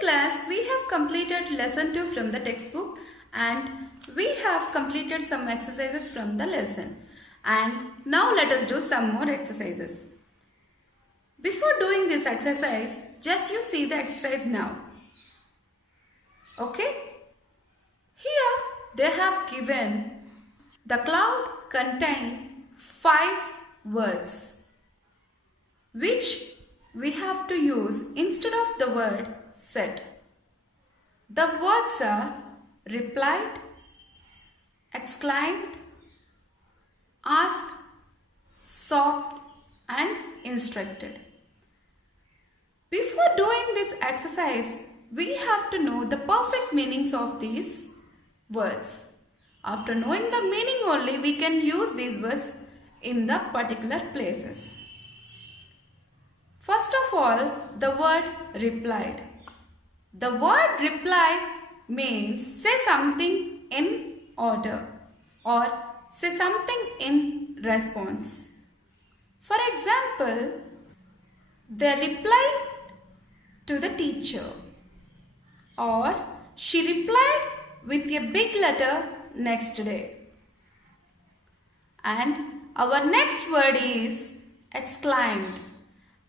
class, we have completed lesson 2 from the textbook and we have completed some exercises from the lesson. And now let us do some more exercises. Before doing this exercise, just you see the exercise now. Okay? Here they have given the cloud contain 5 words which we have to use instead of the word said. The words are replied, exclaimed, asked, sobbed and instructed. Before doing this exercise, we have to know the perfect meanings of these words. After knowing the meaning only, we can use these words in the particular places. First of all, the word replied. The word reply means say something in order or say something in response. For example, they replied to the teacher, or she replied with a big letter next day. And our next word is exclaimed.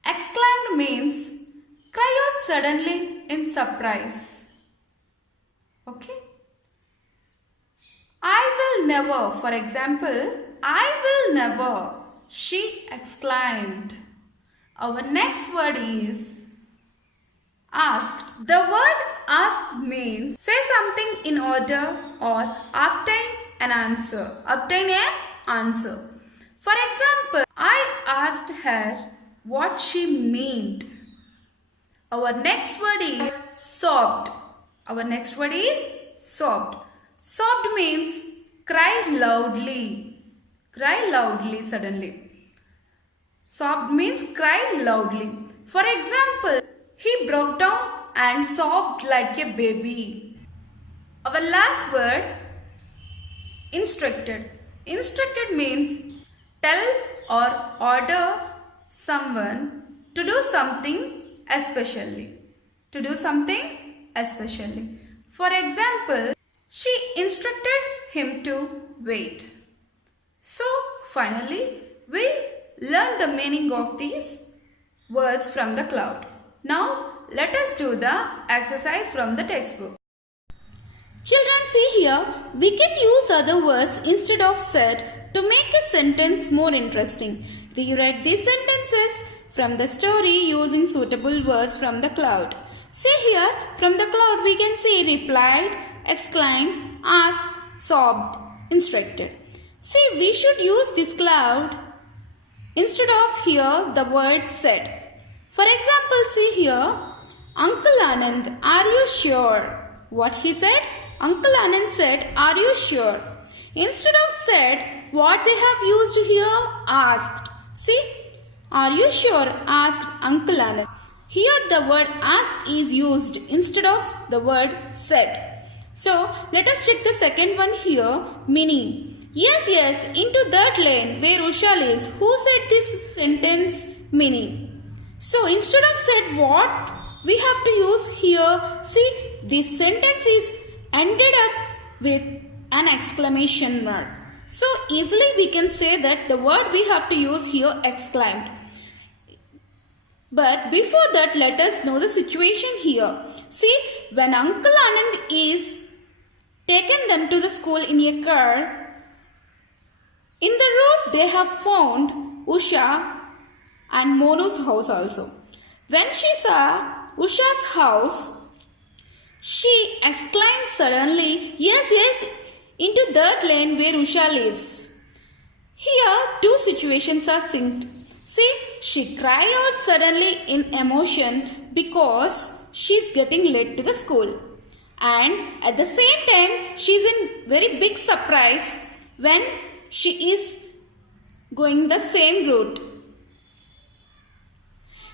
Exclaimed means cry out suddenly in surprise. Okay? I will never, for example, I will never, she exclaimed. Our next word is asked. The word asked means say something in order or obtain an answer. Obtain an answer. For example, I asked her what she meant. Our next word is sobbed. Our next word is sobbed. Sobbed means cry loudly. Cry loudly suddenly. Sobbed means cry loudly. For example, he broke down and sobbed like a baby. Our last word, instructed. Instructed means tell or order someone to do something especially. To do something especially. For example, she instructed him to wait. So finally, we learn the meaning of these words from the cloud. Now let us do the exercise from the textbook. Children, see here, we can use other words instead of said to make a sentence more interesting. Rewrite these sentences from the story using suitable words from the cloud. See here, from the cloud we can say replied, exclaimed, asked, sobbed, instructed. See, we should use this cloud instead of here the word said. For example, see here, Uncle Anand, are you sure? What he said? Uncle Anand said, are you sure? Instead of said, what they have used here? Asked. See, are you sure? Asked Uncle Anand. Here the word asked is used instead of the word said. So, let us check the second one here, meaning. Yes, into that lane where Usha lives. Who said this sentence? Meaning. So, instead of said what, we have to use here. See, this sentence is ended up with an exclamation mark. So, easily we can say that the word we have to use here exclaimed. But before that, let us know the situation here. See, when Uncle Anand is taken them to the school in a car, in the road they have found Usha and Monu's house also. When she saw Usha's house, she exclaimed suddenly, yes, into that lane where Usha lives. Here, two situations are synced. See, she cried out suddenly in emotion because she is getting late to the school. And at the same time, she is in very big surprise when she is going the same route.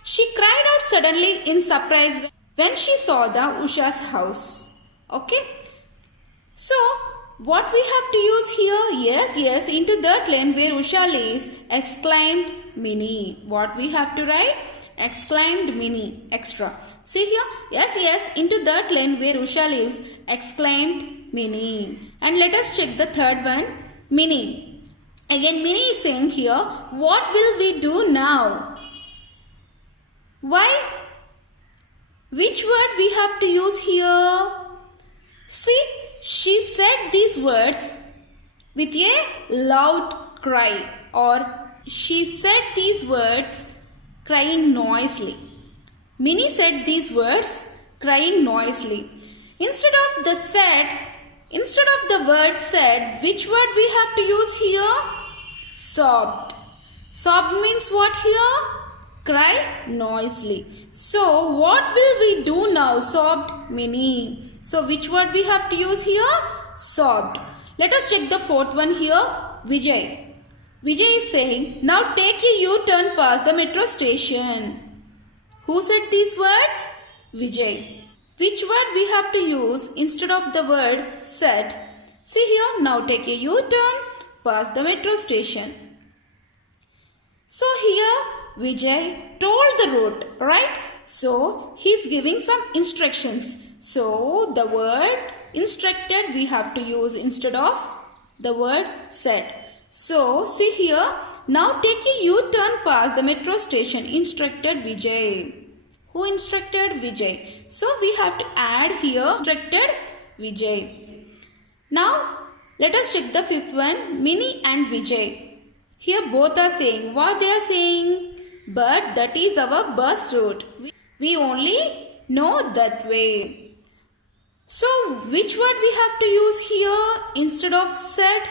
She cried out suddenly in surprise when she saw the Usha's house. Okay. So, what we have to use here? Yes, into that lane where Usha lives, exclaimed Minnie. What we have to write? exclaimed Minnie. Extra. See here? Yes, into that lane where Usha lives, exclaimed Minnie. And let us check the third one, Minnie. Again, Minnie is saying here, what will we do now? Why? Which word we have to use here? See, she said these words with a loud cry, or she said these words crying noisily. Minnie said these words crying noisily. Instead of the word said, which word we have to use here? Sobbed. Sobbed means what here? Cry noisily. So what will we do now? Sobbed Minnie. So which word we have to use here? Sobbed. Let us check the fourth one here. Vijay. Vijay is saying, now take a U-turn past the metro station. Who said these words? Vijay. Which word we have to use instead of the word said? See here, now take a U-turn past the metro station. So here Vijay told the route, right? So he is giving some instructions. So the word instructed we have to use instead of the word said. So see here, now take a U-turn past the metro station, instructed Vijay. Who instructed? Vijay. So we have to add here instructed Vijay. Now let us check the fifth one, Minnie and Vijay. Here both are saying what they are saying. But that is our bus route. We only know that way. So which word we have to use here instead of said?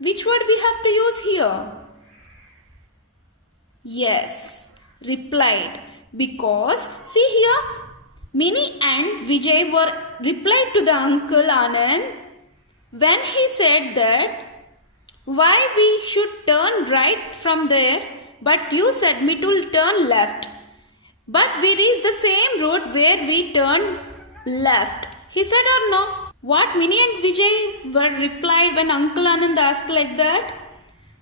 Which word we have to use here? Yes, replied. Because see here, Minnie and Vijay were replied to the Uncle Anand when he said that why we should turn right from there, but you said me to turn left. But we reached the same road where we turned left. He said or no? What Minnie and Vijay were replied when Uncle Anand asked like that?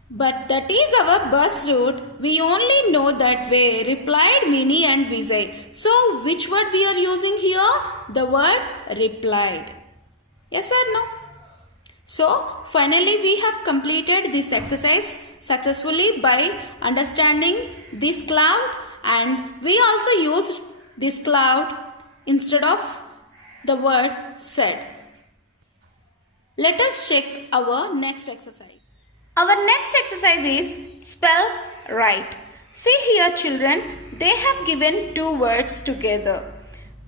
But that is our bus route. We only know that way, replied Minnie and Vijay. So which word we are using here? The word replied. Yes or no? So finally we have completed this exercise successfully by understanding this cloud, and we also used this cloud instead of the word said. Let us check our next exercise. Our next exercise is spell right. See here children, they have given two words together.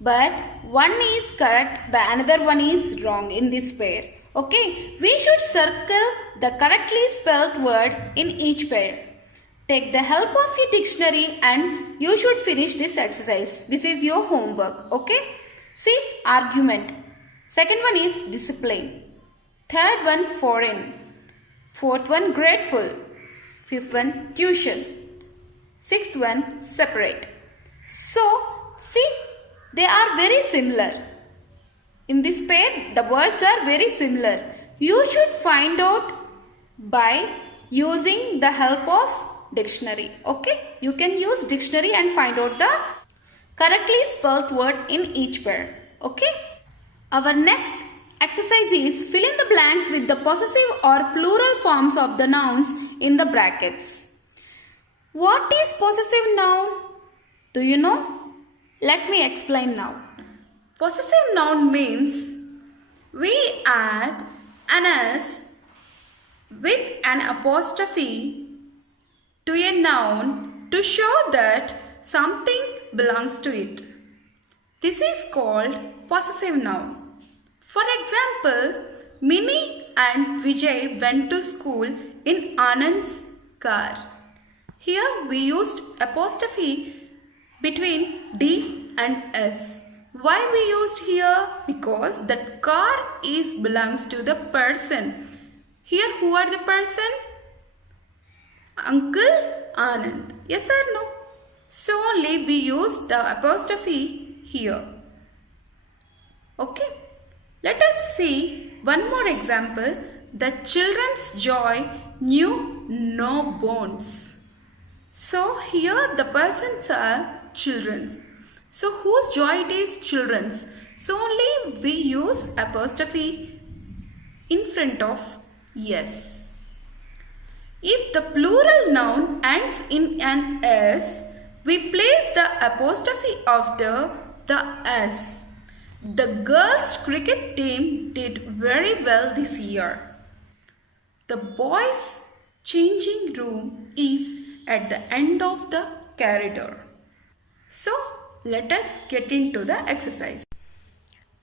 But one is correct, the another one is wrong in this pair. Okay, we should circle the correctly spelled word in each pair. Take the help of your dictionary and you should finish this exercise. This is your homework. Okay. See, argument. Second one is discipline. Third one, foreign. Fourth one, grateful. Fifth one, tuition. Sixth one, separate. So, see, they are very similar. In this pair, the words are very similar. You should find out by using the help of dictionary. Okay, you can use dictionary and find out the correctly spelled word in each pair. Okay, our next exercise is fill in the blanks with the possessive or plural forms of the nouns in the brackets. What is possessive noun? Do you know? Let me explain now. Possessive noun means we add an s with an apostrophe to a noun to show that something belongs to it. This is called possessive noun. For example, Minnie and Vijay went to school in Anand's car. Here we used apostrophe between D and S. Why we used here? Because that car belongs to the person. Here who are the person? Uncle Anand. Yes or no? So only we use the apostrophe here. Okay. Let us see one more example. The children's joy knew no bounds. So here the persons are children. So whose joy it is? Children's. So only we use apostrophe in front of yes. If the plural noun ends in an s, we place the apostrophe after the s. The girls' cricket team did very well this year. The boys' changing room is at the end of the corridor. So let us get into the exercise.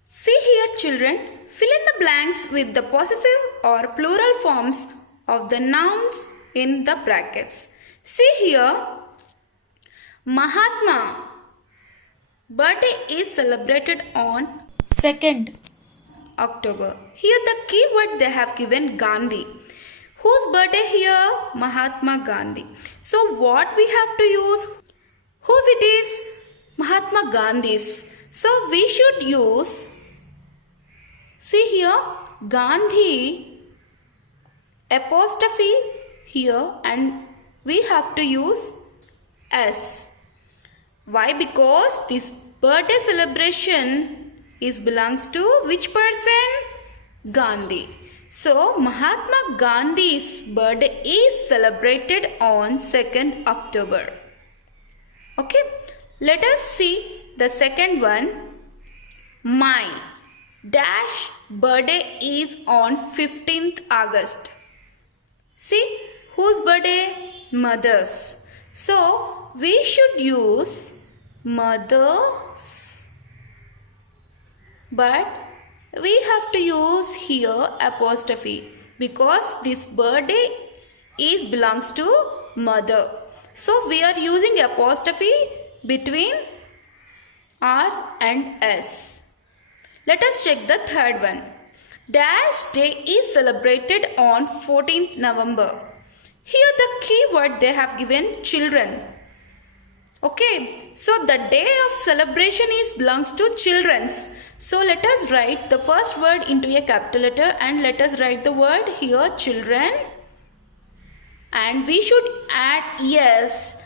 See here children, fill in the blanks with the possessive or plural forms of the nouns in the brackets. See here, Mahatma birthday is celebrated on 2nd October. Here the keyword they have given Gandhi. Whose birthday here? Mahatma Gandhi. So what we have to use? Whose it is? Mahatma Gandhi's. So we should use, see here, Gandhi apostrophe here and we have to use S. Why? Because this birthday celebration is belongs to which person? Gandhi. So Mahatma Gandhi's birthday is celebrated on 2nd October. Okay, let us see the second one. My dash birthday is on 15th August. See, whose birthday? Mother's. So we should use mother's, but we have to use here apostrophe because this birthday is belongs to mother. So we are using apostrophe between R and S. Let us check the third one. Dash day is celebrated on 14th November. Here the keyword they have given children. Okay, so the day of celebration is belongs to children's. So let us write the first word into a capital letter and let us write the word here children. And we should add yes,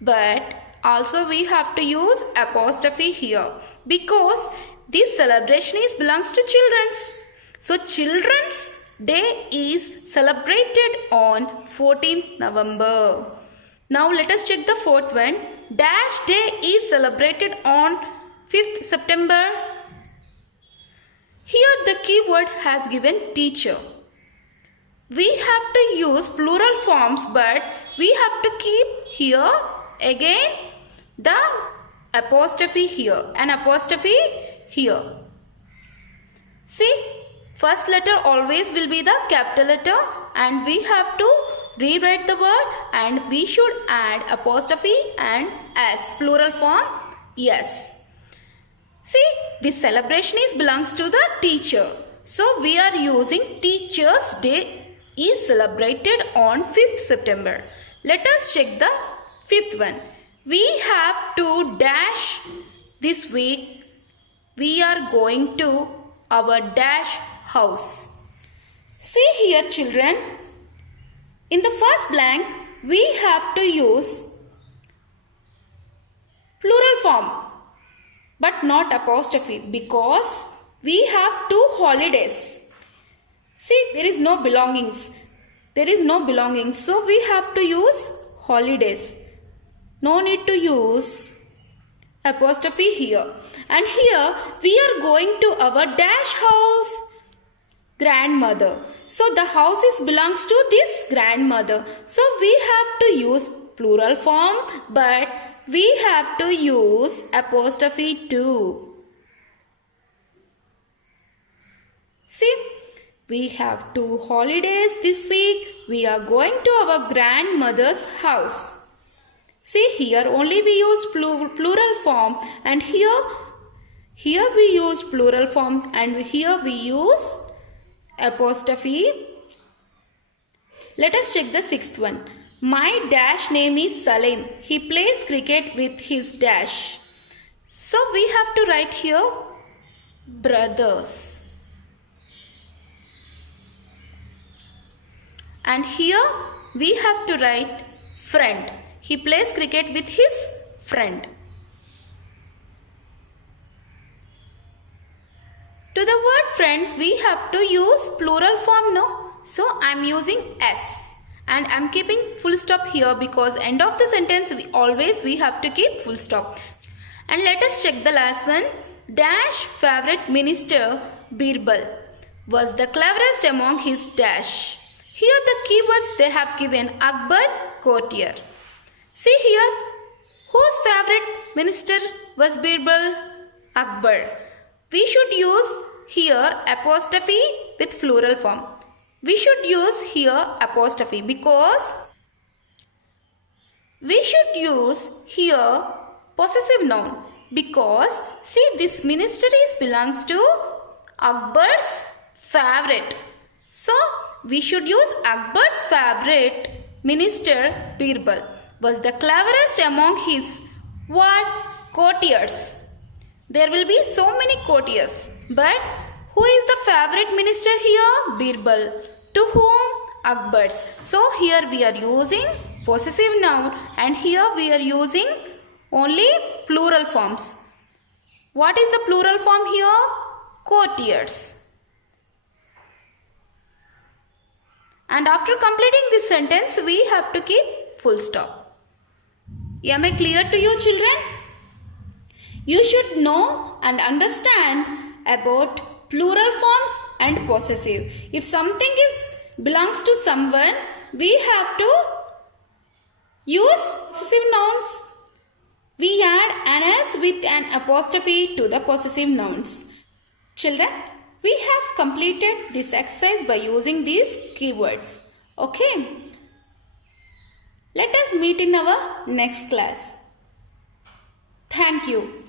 but also we have to use apostrophe here because this celebration is belongs to children's. So children's day is celebrated on 14th November. Now let us check the fourth one. Dash day is celebrated on 5th September. Here the keyword has given teacher. We have to use plural forms, but we have to keep here again the apostrophe here and apostrophe here. See, first letter always will be the capital letter and we have to rewrite the word and we should add apostrophe and s, plural form yes. See, this celebration is belongs to the teacher. So we are using Teachers' Day is celebrated on 5th September. Let us check the fifth one. We have to dash this week. We are going to our dash house. See here children. In the first blank, we have to use plural form but not apostrophe because we have 2 holidays. See, there is no belongings. There is no belongings. So we have to use holidays. No need to use apostrophe here. And here we are going to our dash house, grandmother. So the house is belongs to this grandmother. So we have to use plural form but we have to use apostrophe too. See, we have 2 holidays this week. We are going to our grandmother's house. See, here only we use plural form and here we use plural form and here we use apostrophe. Let us check the sixth one. My dash name is Salim. He plays cricket with his dash. So we have to write here brothers. And here we have to write friend. He plays cricket with his friend. To the word friend, we have to use plural form, no? So I am using S and I am keeping full stop here because end of the sentence we have to keep full stop. And let us check the last one. Dash favorite minister Birbal was the cleverest among his dash. Here the keywords they have given Akbar, courtier. See here, whose favorite minister was Birbal? Akbar. We should use here apostrophe with plural form. We should use here apostrophe because we should use here possessive noun because see this minister belongs to Akbar's favorite. So we should use Akbar's favorite minister Birbal was the cleverest among his what? Courtiers. There will be so many courtiers. But who is the favorite minister here? Birbal. To whom? Akbar's. So here we are using possessive noun and here we are using only plural forms. What is the plural form here? Courtiers. And after completing this sentence, we have to keep full stop. Am I clear to you, children? You should know and understand about plural forms and possessive. If something belongs to someone, we have to use possessive nouns. We add an S with an apostrophe to the possessive nouns. Children, we have completed this exercise by using these keywords. Okay. Let us meet in our next class. Thank you.